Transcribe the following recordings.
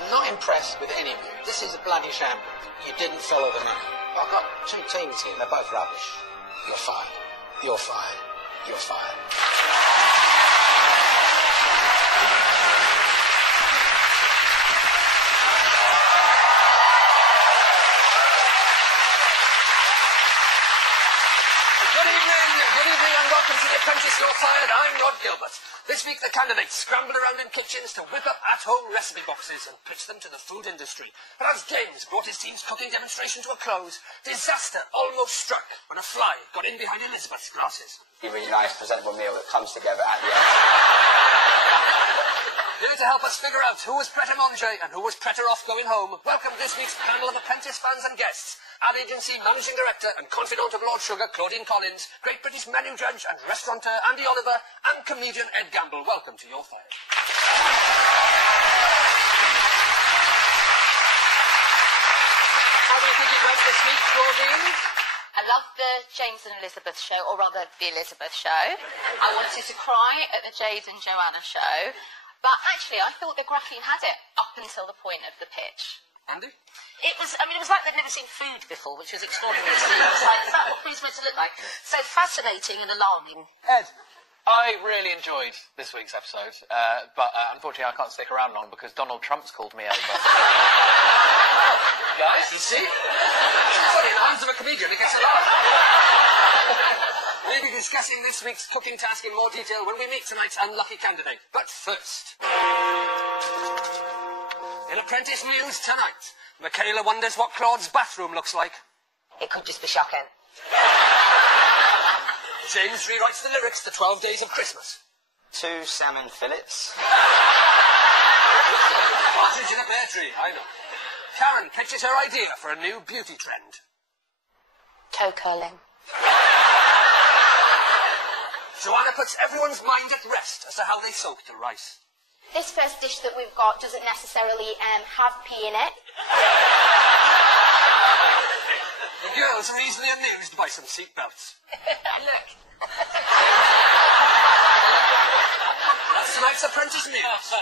I'm not impressed with any of you. This is a bloody shambles. You didn't follow the menu. I've got two teams here. They're both rubbish. You're fired. You're fired. You're fired. Good evening and welcome to the Apprentice. You're fired. I'm Rod Gilbert. This week the candidates scramble around in kitchens to whip up at-home recipe boxes and pitch them to the food industry. But as James brought his team's cooking demonstration to a close, disaster almost struck when a fly got in behind Elizabeth's glasses. A really nice, presentable meal that comes together at the end. Here to help us figure out who was pret-a-manger and who was better off going home, welcome this week's panel of Apprentice fans and guests. Ad agency managing director and confidant of Lord Sugar, Claudine Collins, Great British menu judge and restaurateur Andy Oliver, and comedian Ed Gamble. Welcome to Your Fired. How do you think it went this week, Claudine? I loved the James and Elizabeth show, or rather the Elizabeth show. I wanted to cry at the Jade and Joanna show. But actually, I thought the graphene had it up until the point of the pitch. Andy? It was like they'd never seen food before, which was extraordinary to see. It was like, is that what food's meant to look like? So fascinating and alarming. Ed? I really enjoyed this week's episode, but unfortunately I can't stick around long because Donald Trump's called me over. Guys, you see? Sorry, in the hands of a comedian, it gets a laugh. We'll be discussing this week's cooking task in more detail when we meet tonight's unlucky candidate. But first, in Apprentice News tonight, Michaela wonders what Claude's bathroom looks like. It could just be shocking. James rewrites the lyrics to 12 Days of Christmas. 2 salmon fillets. Partridge in a pear tree, I know. Karen pitches her idea for a new beauty trend. Toe curling. Joanna puts everyone's mind at rest as to how they soak the rice. This first dish that we've got doesn't necessarily have pea in it. The girls are easily amused by some seatbelts. Look. That's tonight's Apprentice News.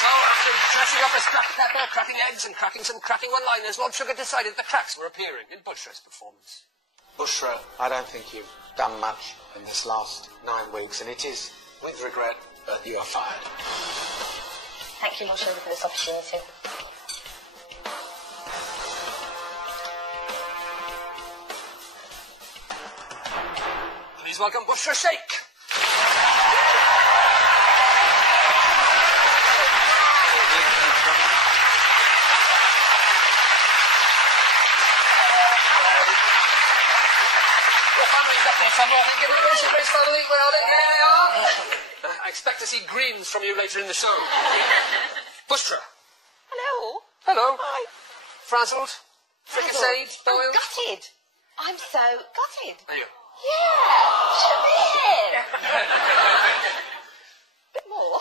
So, after dressing up as cracked pepper, cracking eggs and cracking some cracking one-liners, Lord Sugar decided the cracks were appearing in Bushra's performance. Bushra, I don't think you've done much in this last 9 weeks, and it is, with regret, that you are fired. Thank you, Lord Sugar, for this opportunity. Please welcome Bushra Sheikh. I expect to see greens from you later in the show. Bushra. Hello. Hello. Hi. Frazzled? Fricasseed? I'm Boiled? gutted. I'm so gutted. Are you? Yeah. Should have been. Bit more.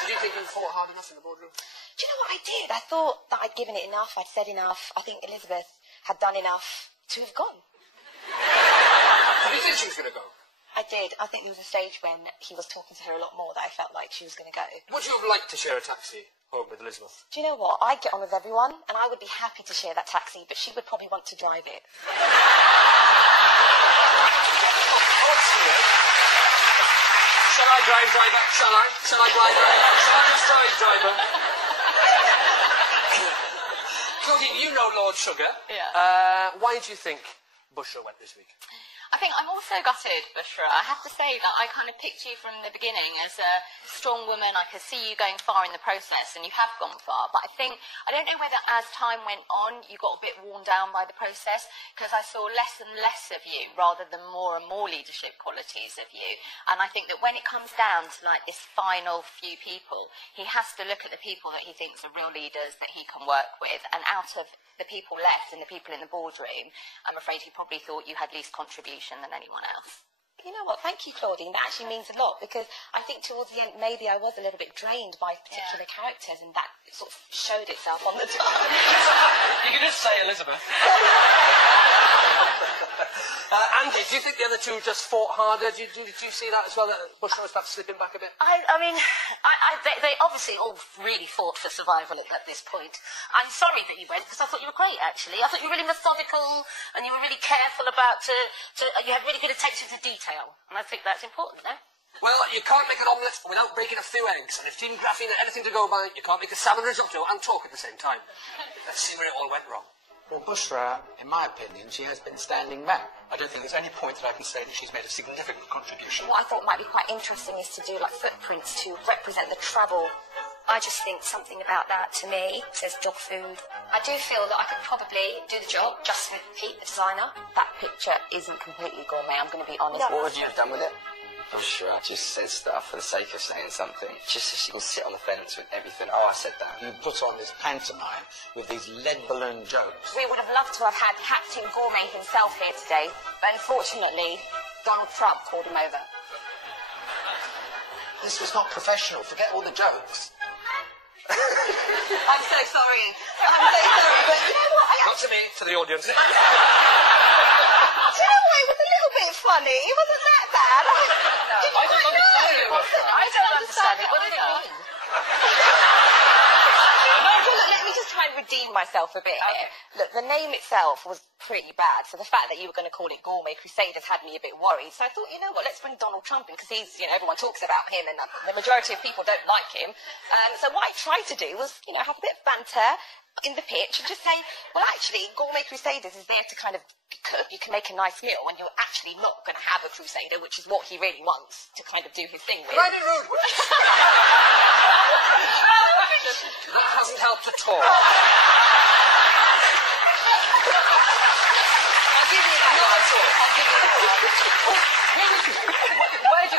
Did you think you fought hard enough in the boardroom? Do you know what I did? I thought that I'd given it enough. I'd said enough. I think Elizabeth had done enough to have gone. Did you think she was going to go? I did. I think there was a stage when he was talking to her a lot more that I felt like she was going to go. Would you have liked to share a taxi home with Elizabeth? Do you know what? I'd get on with everyone, and I would be happy to share that taxi, but she would probably want to drive it. Shall I drive, driver? Shall I? Shall I drive, driver? Shall I just drive, driver? Claudine, you know Lord Sugar. Yeah. Why do you think Bushra went this week? I think I'm also gutted, Bushra. I have to say that I kind of picked you from the beginning as a strong woman. I could see you going far in the process, and you have gone far. But I don't know whether as time went on, you got a bit worn down by the process, because I saw less and less of you rather than more and more leadership qualities of you. And I think that when it comes down to like this final few people, he has to look at the people that he thinks are real leaders that he can work with. And out of the people left and the people in the boardroom, I'm afraid he probably thought you had least contribution than anyone else. You know what, thank you, Claudine. That actually means a lot, because I think towards the end maybe I was a little bit drained by particular characters, and that sort of showed itself on the time. You can just say Elizabeth. Andy, do you think the other two just fought harder? Do you see that as well, that Bushra was perhaps slipping back a bit? They obviously all really fought for survival at this point. I'm sorry that you went, because I thought you were great, actually. I thought you were really methodical, and you were really careful about you had really good attention to detail, and I think that's important, no? Well, you can't make an omelette without breaking a few eggs, and if Team Graphene had anything to go by, you can't make a salmon risotto and talk at the same time. Let's see where it all went wrong. Well, Bushra, in my opinion, she has been standing back. I don't think there's any point that I can say that she's made a significant contribution. What I thought might be quite interesting is to do like footprints to represent the travel. I just think something about that to me says dog food. I do feel that I could probably do the job just with Pete, the designer. That picture isn't completely gourmet, I'm going to be honest. What would you have done with it? Bushra just says stuff for the sake of saying something. Just so she can sit on the fence with everything. Oh, I said that. You put on this pantomime with these lead balloon jokes. We would have loved to have had Captain Gourmet himself here today, but unfortunately, Donald Trump called him over. This was not professional. Forget all the jokes. I'm so sorry. I'm so sorry, but you know what? Not to me, to the audience. Do you know what? It was a little bit funny. It wasn't that bad. I don't understand it. I don't understand it. What did it mean? Let me just try and redeem myself a bit here. Look, the name itself was pretty bad, so the fact that you were going to call it Gourmet Crusaders had me a bit worried. So I thought, you know what, let's bring Donald Trump in, because he's, everyone talks about him, and the majority of people don't like him. So what I tried to do was, have a bit of banter in the pitch and just say, well, actually, Gourmet Crusaders is there to kind of cook. You can make a nice meal when you're actually not going to have a crusader, which is what he really wants to kind of do his thing with. Right in rude. That hasn't helped at all. I'll give you that one. I'll give you that one.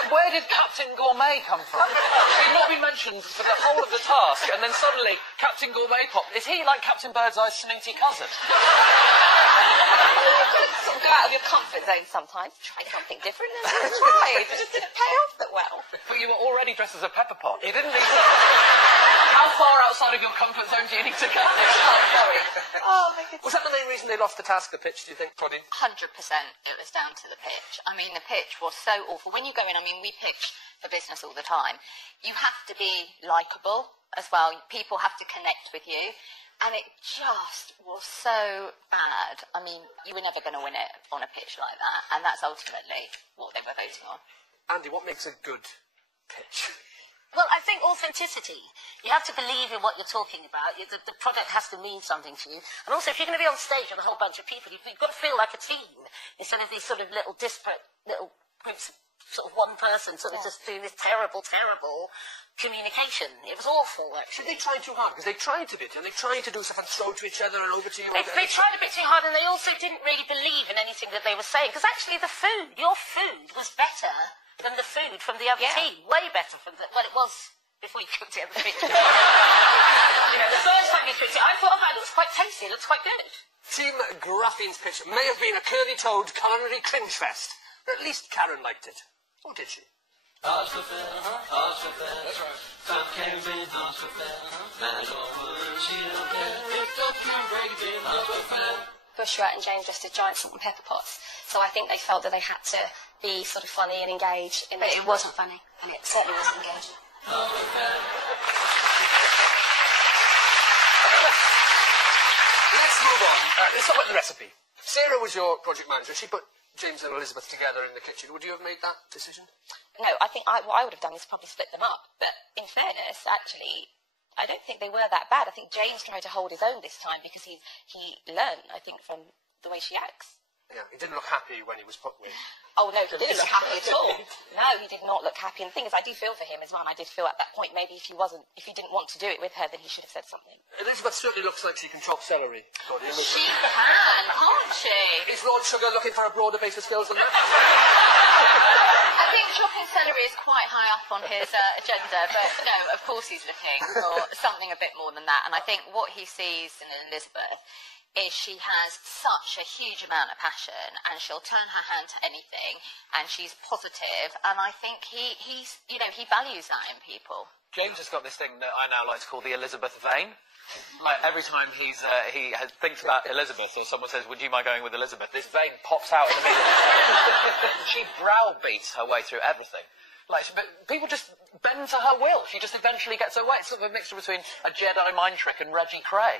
Where did Captain Gourmet come from? He'd not been mentioned for the whole of the task, and then suddenly Captain Gourmet popped. Is he like Captain Birdseye's snooty cousin? Sort of go out of your comfort zone sometimes. Try something different, and try. It just didn't pay off that well. But you were already dressed as a pepper pot. You didn't need to... How far outside of your comfort zone do you need to go? Oh, sorry. Oh, my goodness. Was that the main reason they lost the task, the pitch, do you think, Claudine? 100% it was down to the pitch. I mean, the pitch was so awful. When you go in, we pitch for business all the time. You have to be likeable as well. People have to connect with you. And it just was so bad. You were never going to win it on a pitch like that. And that's ultimately what they were voting on. Andy, what makes a good pitch? Well, I think authenticity. You have to believe in what you're talking about. The product has to mean something to you. And also, if you're going to be on stage with a whole bunch of people, you've got to feel like a team instead of these sort of little disparate little groups, sort of one person sort of just doing this terrible, terrible communication. It was awful, actually. They tried too hard, because they tried to bit, and they tried to do stuff and throw to each other and over to you. They tried a bit too hard, and they also didn't really believe in anything that they were saying, because actually your food was better than the food from the other team. Way better well, it was before you cooked it at the picture. The first time you cooked it, I thought it was quite tasty. It looks quite good. Team Graphene's pitch may have been a curly-toed culinary clinch fest, but at least Karen liked it. Or did she? That's right. Bushra and James just did giant salt and pepper pots, so I think they felt that they had to be sort of funny and engaged. But it wasn't funny, and it certainly wasn't engaging. Let's move on. Let's talk about the recipe. Sarah was your project manager. She put James and Elizabeth together in the kitchen. Would you have made that decision? No, I think what I would have done is probably split them up. But in fairness, actually, I don't think they were that bad. I think James tried to hold his own this time because he learned, I think, from the way she acts. Yeah, he didn't look happy when he was put with. Oh, no, he didn't look happy at all. No, he did not look happy. And the thing is, I do feel for him as well. And I did feel at that point, maybe if he didn't want to do it with her, then he should have said something. Elizabeth certainly looks like she can chop celery. She can, can't she? Is Lord Sugar looking for a broader base of skills than that? I think chopping celery is quite high up on his agenda, but no, of course he's looking for something a bit more than that. And I think what he sees in Elizabeth is she has such a huge amount of passion, and she'll turn her hand to anything, and she's positive, and I think he values that in people. James has got this thing that I now like to call the Elizabeth vein. Like, every time he thinks about Elizabeth, or someone says, would you mind going with Elizabeth, this vein pops out in the middle. She browbeats her way through everything. Like, people just bend to her will. She just eventually gets her way. It's sort of a mixture between a Jedi mind trick and Reggie Cray.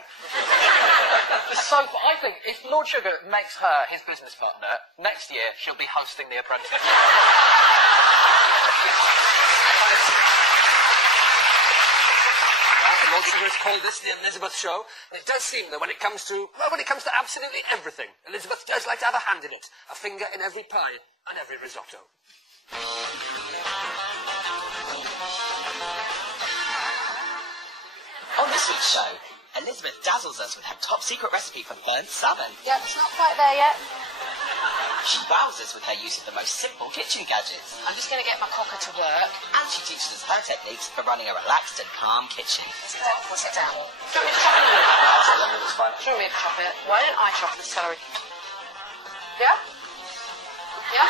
So, I think if Lord Sugar makes her his business partner, next year she'll be hosting The Apprentice. Lord Sugar has called this the Elizabeth Show, and it does seem that when it comes to absolutely everything, Elizabeth does like to have a hand in it, a finger in every pie and every risotto. On this week's show, Elizabeth dazzles us with her top secret recipe for burnt salmon. Yep, it's not quite there yet. She wows us with her use of the most simple kitchen gadgets. I'm just going to get my cocker to work. And she teaches us her techniques for running a relaxed and calm kitchen. Sit down. Sit down. Do you want me to chop it? It's fine. Do you want me to chop it? Why don't I chop the celery? Yeah? Yeah?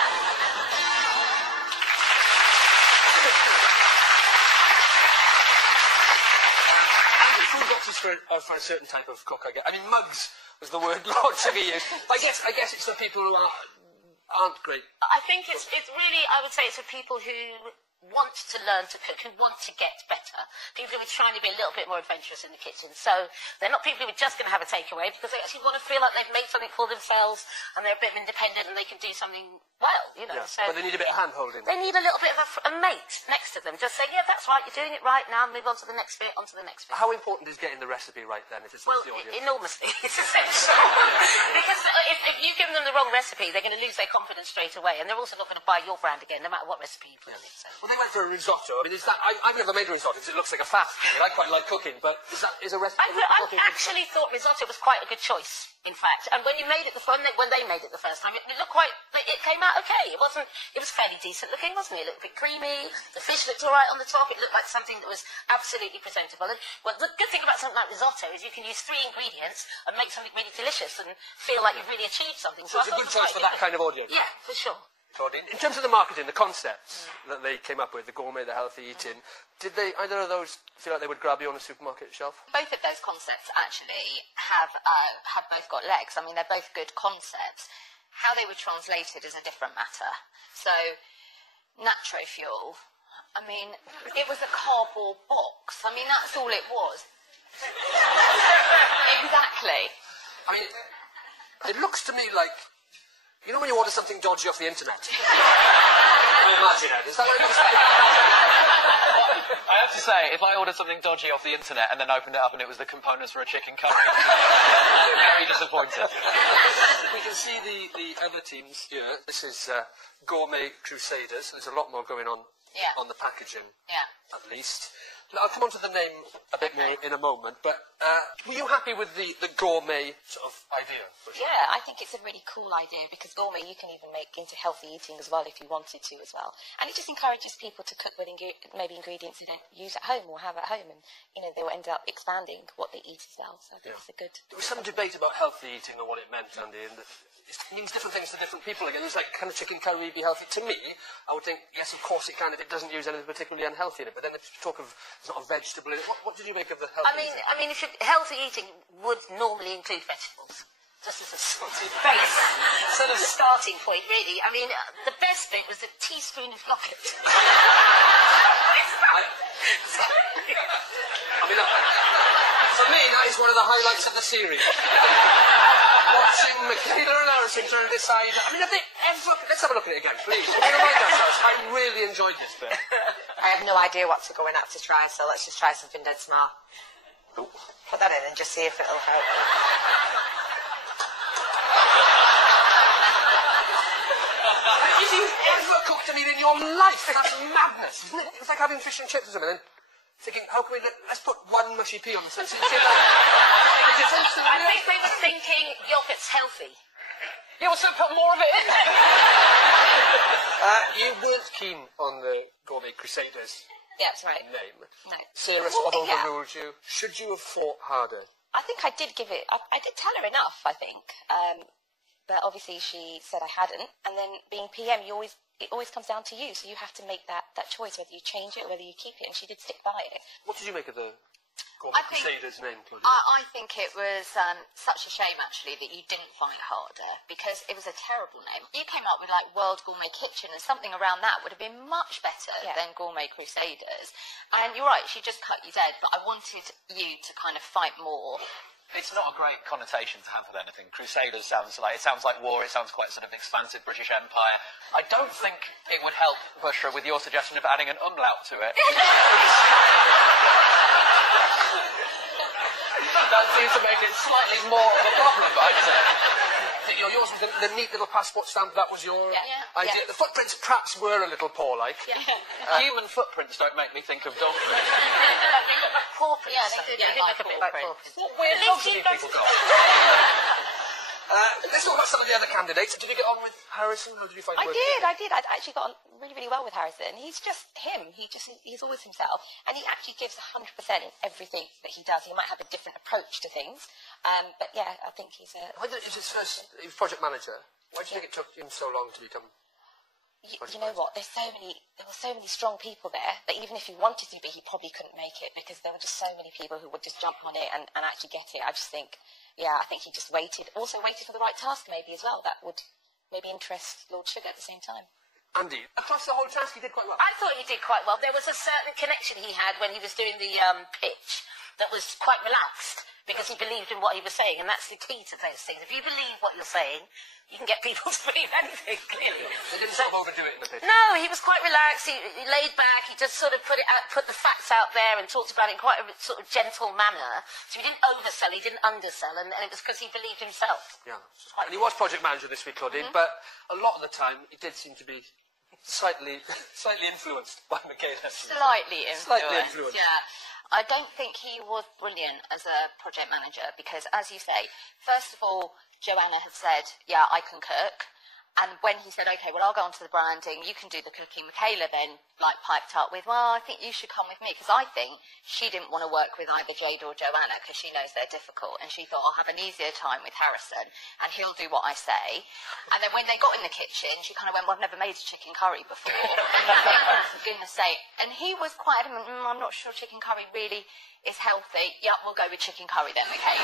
Food boxes are for a certain type of cook, I guess. I mean, mugs was the word Lord Sugar used. I guess it's for people who aren't great. I think it's really, I would say it's for people who want to learn to cook, who want to get better. People who are trying to be a little bit more adventurous in the kitchen. So they're not people who are just going to have a takeaway, because they actually want to feel like they've made something for themselves and they're a bit independent and they can do something well, you know. Yeah, so but they need a bit of hand-holding. they need a little bit of a mate next to them. Just say, yeah, that's right, you're doing it right now, move on to the next bit, onto the next bit. How important is getting the recipe right then, if it's Well, the audience? enormously. It's essential. Because if you give them the wrong recipe, they're going to lose their confidence straight away, and they're also not going to buy your brand again, no matter what recipe you put in it. So. Well, they went for a risotto. I mean, I've never made a risotto because it looks like a fast. I mean, I quite like cooking, but is a recipe... I actually thought risotto was quite a good choice, in fact. And when you made it when they made it the first time, it looked quite... It came out okay. It was fairly decent looking, wasn't it? It looked a bit creamy. The fish looked all right on the top. It looked like something that was absolutely presentable. And, well, the good thing about something like risotto is you can use 3 ingredients and make something really delicious and feel like you've really achieved something. So it's a good choice for that kind of audience. Yeah, for sure. In terms of the marketing, the concepts that they came up with, the gourmet, the healthy eating, did either of those feel like they would grab you on a supermarket shelf? Both of those concepts actually have both got legs. I mean, they're both good concepts. How they were translated is a different matter. So, Natro Fuel, I mean, it was a cardboard box. I mean, that's all it was. Exactly. I mean, it looks to me like... You know when you order something dodgy off the internet? I imagine it. Is that what it looks like? I have to say, if I ordered something dodgy off the internet and then opened it up and it was the components for a chicken curry, very disappointed. We can see the other teams here. This is Gourmet Crusaders. There's a lot more going on on the packaging, at least. I'll come on to the name a bit more in a moment, but were you happy with the gourmet sort of idea? Yeah, I think it's a really cool idea, because gourmet you can even make into healthy eating as well if you wanted to as well. And it just encourages people to cook with maybe ingredients they don't use at home or have at home, and they will end up expanding what they eat as well. So I think it's a good... There was some debate about healthy eating and what it meant, Andy, and it means different things to different people. Again, it's like, can a chicken curry be healthy? To me, I would think, yes, of course it can if it doesn't use anything particularly unhealthy in it. But then if you talk of, there's not a vegetable in it. What did you make of the healthy eating? I mean, healthy eating would normally include vegetables. Just as a sort of base, sort of starting point, really. I mean, the best bit was a teaspoon of locket. For me, that is one of the highlights of the series. Watching Michaela and Harrison trying to decide... I mean, let's have a look at it again, please. Can we remind ourselves? I really enjoyed this bit. I have no idea what to go in at to try, so let's just try something dead smart. Ooh. Put that in and just see if it'll help. If you've ever cooked a meal in your life, that's madness, isn't it? It's like having fish and chips or something, and thinking, how can we... Let's put one mushy pea on the side. I think they were thinking yogurt's healthy. Yeah, well, so put more of it in. You weren't keen on the Gourmet Crusaders Yeah, that's right. name. No. Sarah sort of overruled you. Should you have fought harder? I think I did give it... I did tell her enough, I think. But obviously she said I hadn't. And then being PM, it always comes down to you, so you have to make that choice, whether you change it or whether you keep it, and she did stick by it. What did you make of the... Gourmet Crusaders name, Claudia. I think it was such a shame, actually, that you didn't fight harder, because it was a terrible name. You came up with, like, World Gourmet Kitchen, and something around that would have been much better than Gourmet Crusaders. And you're right, she just cut you dead, but I wanted you to kind of fight more. It's not a great connotation to have with anything. Crusaders sounds like war. It sounds quite sort of expansive British Empire. I don't think it would help Bushra with your suggestion of adding an umlaut to it. That seems to make it slightly more of a problem, I'd say. Yours was the neat little passport stamp. That was your idea. The footprints perhaps were a little paw-like. Human footprints don't make me think of dog prints. Paw prints. Yeah, they did look a bit like paw prints. What weird dogs have you people got? Let's talk about some of the other candidates. Did you get on with Harrison? How did you find I working? did. I'd actually got on really, really well with Harrison. He's just him. He's always himself. And he actually gives 100% in everything that he does. He might have a different approach to things. But yeah, I think he's a... Why did, he was project manager. Why do you think it took him so long to become... You know what? There were so many strong people there that even if he wanted to, but he probably couldn't make it because there were just so many people who would just jump on it and actually get it. I just think, I think he just waited. Also waited for the right task maybe as well. That would maybe interest Lord Sugar at the same time. Andy, across the whole task he did quite well. I thought he did quite well. There was a certain connection he had when he was doing the pitch that was quite relaxed because he believed in what he was saying, and that's the key to those things. If you believe what you're saying, you can get people to believe anything, clearly. They didn't sort of overdo it in the pitch. No, he was quite relaxed. He laid back. He just sort of put the facts out there and talked about it in quite a sort of gentle manner. So he didn't oversell, he didn't undersell, and it was because he believed himself. Yeah. And he was project manager this week, Claudine, but a lot of the time he did seem to be slightly influenced by Michaela. Slightly influenced, yeah. I don't think he was brilliant as a project manager because, as you say, first of all, Joanna had said, yeah, I can cook. And when he said, OK, well, I'll go on to the branding, you can do the cooking, Michaela then, piped up with, well, I think you should come with me. Because I think she didn't want to work with either Jade or Joanna because she knows they're difficult. And she thought, I'll have an easier time with Harrison and he'll do what I say. And then when they got in the kitchen, she kind of went, well, I've never made a chicken curry before. For goodness sake. And he was quite adamant, I'm not sure chicken curry really is healthy. Yeah, we'll go with chicken curry then, Michaela.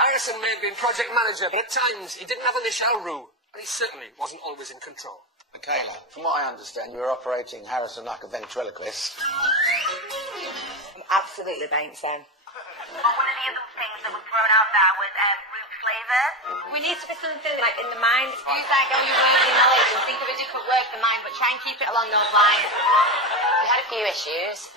Harrison may have been project manager, but at times he didn't have a Michelle Roux. And he certainly wasn't always in control. Michaela, from what I understand, you were operating Harrison like a ventriloquist. Absolutely, thanks, Sam. Well, one of the other things that was thrown out there was root flavours. We need to be something like in the mind. Use like all your working knowledge and think of a different word for mind, but try and keep it along those lines. We had a few issues,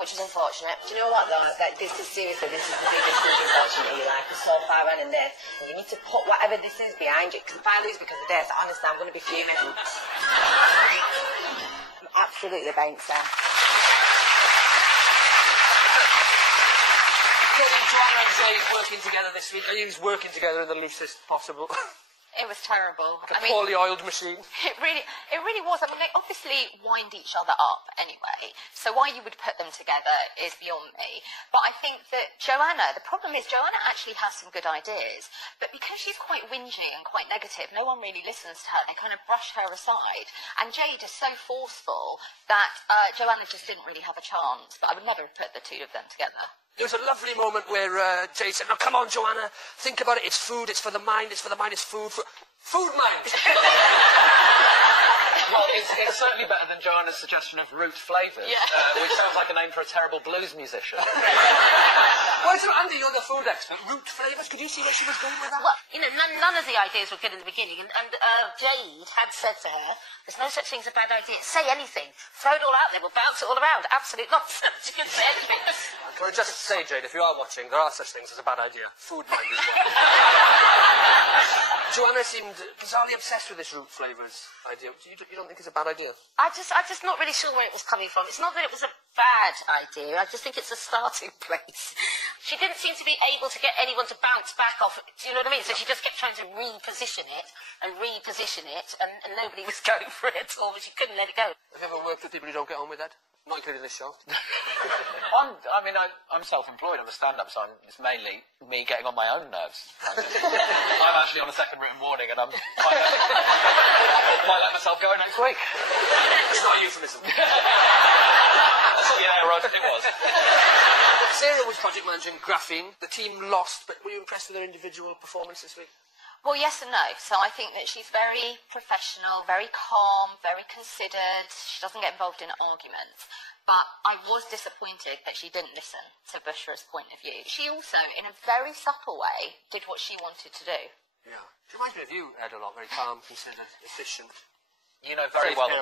which was unfortunate. Do you know what, though? Like, this is the biggest thing, unfortunately. Like, we're so far running this. You need to put whatever this is behind you, because if I lose because of this, honestly, I'm going to be fuming. I'm absolutely banked, Sam. Joanna and Jade working together this week. Are you working together in the leastest possible? It was terrible. A poorly oiled machine. It really was. I mean, they obviously wind each other up anyway. So why you would put them together is beyond me. But I think that Joanna, the problem is Joanna actually has some good ideas. But because she's quite whingy and quite negative, no one really listens to her. They kind of brush her aside. And Jade is so forceful that Joanna just didn't really have a chance. But I would never have put the two of them together. There was a lovely moment where Jade said, no, come on, Joanna, think about it, it's food, it's for the mind, it's food. Food mind! Well, it's certainly better than Joanna's suggestion of root flavours, which sounds like a name for a terrible blues musician. Well, so Andy, you're the food expert. Root flavours, could you see where she was going with that? Well, you know, none of the ideas were good in the beginning, and Jade had said to her, there's no such thing as a bad idea. Say anything. Throw it all out there. We'll bounce it all around. Absolute nonsense. You can say anything. Can I just say, Jade, if you are watching, there are such things as a bad idea. Food mind as well. Joanna seemed bizarrely obsessed with this root flavours idea. You don't think it's a bad idea? I'm just not really sure where it was coming from. It's not that it was a bad idea. I just think it's a starting place. She didn't seem to be able to get anyone to bounce back off it. Do you know what I mean? So she just kept trying to reposition it, and nobody was going for it at all, but she couldn't let it go. Have you ever worked with people you don't get on with, Ed? Not included in this show. I'm self-employed. I'm a stand-up, so it's mainly me getting on my own nerves. I'm actually on a second written warning, and might let myself go next week. It's not a euphemism. Yeah, right, it was. Sarah was project managing Graphene. The team lost, but were you impressed with their individual performance this week? Well, yes and no. So I think that she's very professional, very calm, very considered. She doesn't get involved in arguments. But I was disappointed that she didn't listen to Bushra's point of view. She also, in a very subtle way, did what she wanted to do. Yeah. She reminds me of you, Ed, a lot. Very calm, considered, efficient. You know very well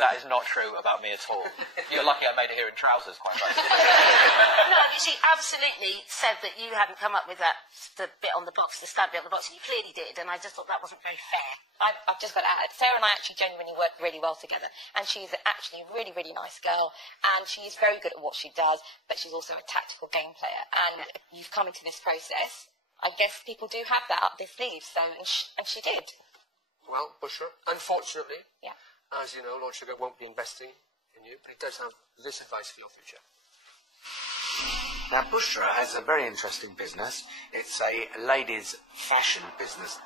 that is not true about me at all. You're lucky I made it here in trousers, quite frankly. No, but she absolutely said that you hadn't come up with the bit on the box, the stab bit on the box, and you clearly did, and I just thought that wasn't very fair. I've just got to add, Sarah and I actually genuinely work really well together, and she's actually a really, really nice girl, and she's very good at what she does, but she's also a tactical game player, and you've come into this process, I guess people do have that up their sleeves, so, and she did. Well, Bushra, unfortunately, yeah, as you know, Lord Sugar won't be investing in you, but he does have this advice for your future. Now, Bushra has a very interesting business. It's a ladies' fashion business.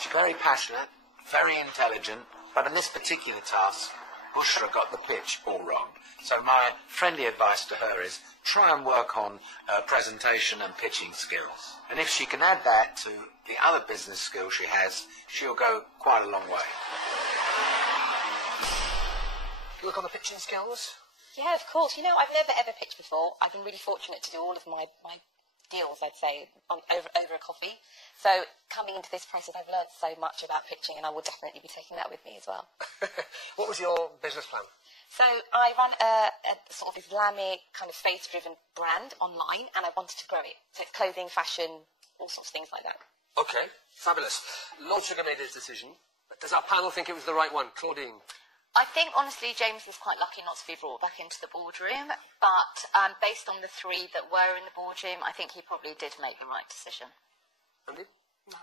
She's very passionate, very intelligent, but in this particular task, Bushra got the pitch all wrong. So my friendly advice to her is try and work on presentation and pitching skills. And if she can add that to the other business skills she has, she'll go quite a long way. You work on the pitching skills? Yeah, of course. You know, I've never ever pitched before. I've been really fortunate to do all of my deals, I'd say, over a coffee. So coming into this process, I've learned so much about pitching, and I will definitely be taking that with me as well. What was your business plan? So I run a sort of Islamic kind of faith-driven brand online, and I wanted to grow it. So it's clothing, fashion, all sorts of things like that. Okay, fabulous. Lord Sugar made his decision. But does our panel think it was the right one? Claudine? I think, honestly, James was quite lucky not to be brought back into the boardroom, but based on the three that were in the boardroom, I think he probably did make the right decision. Andy? No.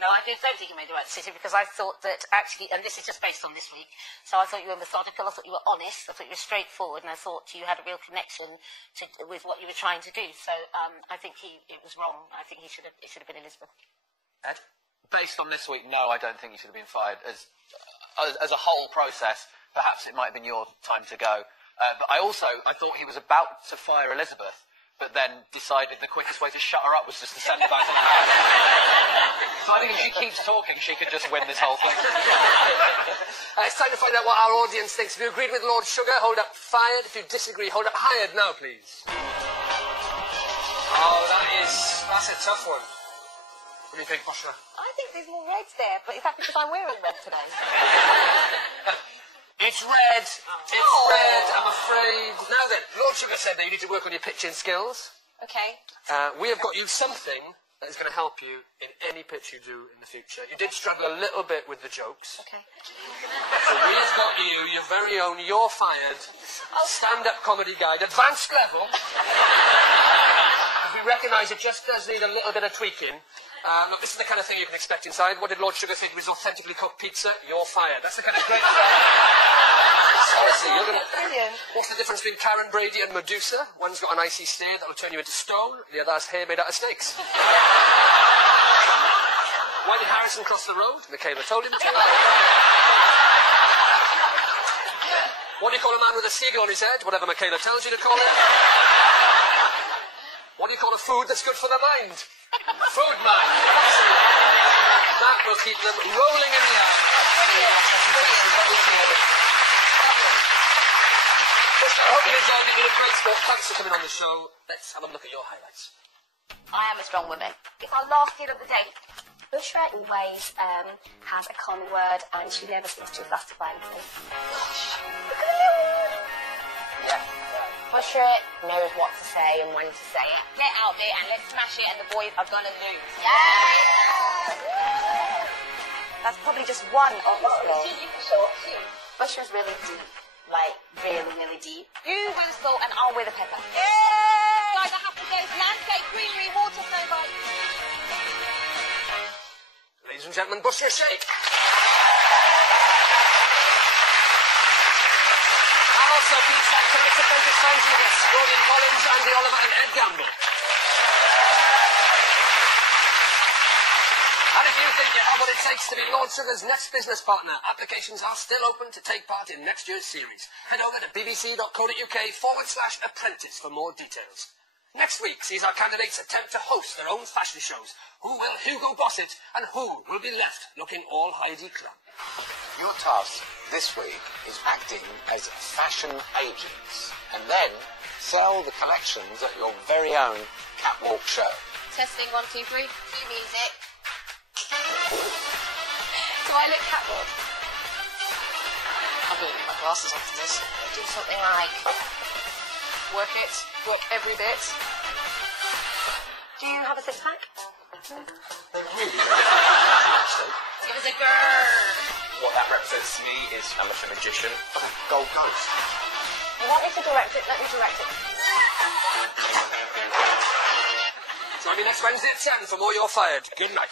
No, I don't think you made the right decision, because I thought that actually, and this is just based on this week, so I thought you were methodical, I thought you were honest, I thought you were straightforward, and I thought you had a real connection with what you were trying to do. So I think it was wrong. I think it should have been Elizabeth. Ed? Based on this week, no, I don't think you should have been fired. As a whole process, perhaps it might have been your time to go. But I thought he was about to fire Elizabeth, but then decided the quickest way to shut her up was just to send her back to the house. So I think if she keeps talking, she could just win this whole thing. It's time to find out what our audience thinks. If you agreed with Lord Sugar, hold up fired. If you disagree, hold up hired now, please. Oh, that's a tough one. What do you think, Bushra? I think there's more reds there, but is that because I'm wearing red today? It's red. It's red, I'm afraid. Now then, Lord Sugar said that you need to work on your pitching skills. Okay. We have got you something that is going to help you in any pitch you do in the future. You did struggle a little bit with the jokes. Okay. So we've got you, your very own You're Fired stand-up comedy guide, advanced level. We recognise it just does need a little bit of tweaking. Look, this is the kind of thing you can expect inside. What did Lord Sugar say to his authentically cooked pizza? You're fired. That's the kind of great stuff. Honestly, you're going to... Brilliant. What's the difference between Karen Brady and Medusa? One's got an icy stare that'll turn you into stone. The other has hair made out of snakes. Why did Harrison cross the road? Michaela told him to. What do you call a man with a seagull on his head? Whatever Michaela tells you to call it. What do you call a food that's good for the mind? Food mind. That will keep them rolling in the air. Bushra, I hope you enjoyed it. You've been a great sport. Thanks for coming on the show. Let's have a look at your highlights. I am a strong woman. It's our last deal of the day. Bushra always has a common word, and she never seems to adjust by anything. Bushra knows what to say and when to say it. Get out there and let's smash it, and the boys are gonna lose. That's probably just one of the skills. Bushra's really deep. Like, really, really deep. You wear the salt and I'll wear the pepper. Guys, I have to go. Landscape, greenery, water, snowbird. Ladies and gentlemen, Bushra Sheikh. feeds that tonight's Apprentice fans with us, Gordon Collins, Andy Oliver and Ed Gamble. And if you think you have what it takes to be Lord Sugar's next business partner, applications are still open to take part in next year's series. Head over to bbc.co.uk/apprentice for more details. Next week sees our candidates attempt to host their own fashion shows. Who will Hugo Boss it, and who will be left looking all Heidi Klum? Your task this week is acting as fashion agents and then sell the collections at your very own catwalk show. Testing 1, 2, 3. Do music. Do I look catwalk? I'm going to get my glasses after this. Do something like work every bit. Do you have a six-pack? They're really good. Give us a girl. What that represents to me is I'm a magician. Gold Ghost. You want me to direct it? Let me direct it. Join me next Wednesday at 10 for more You're Fired. Good night.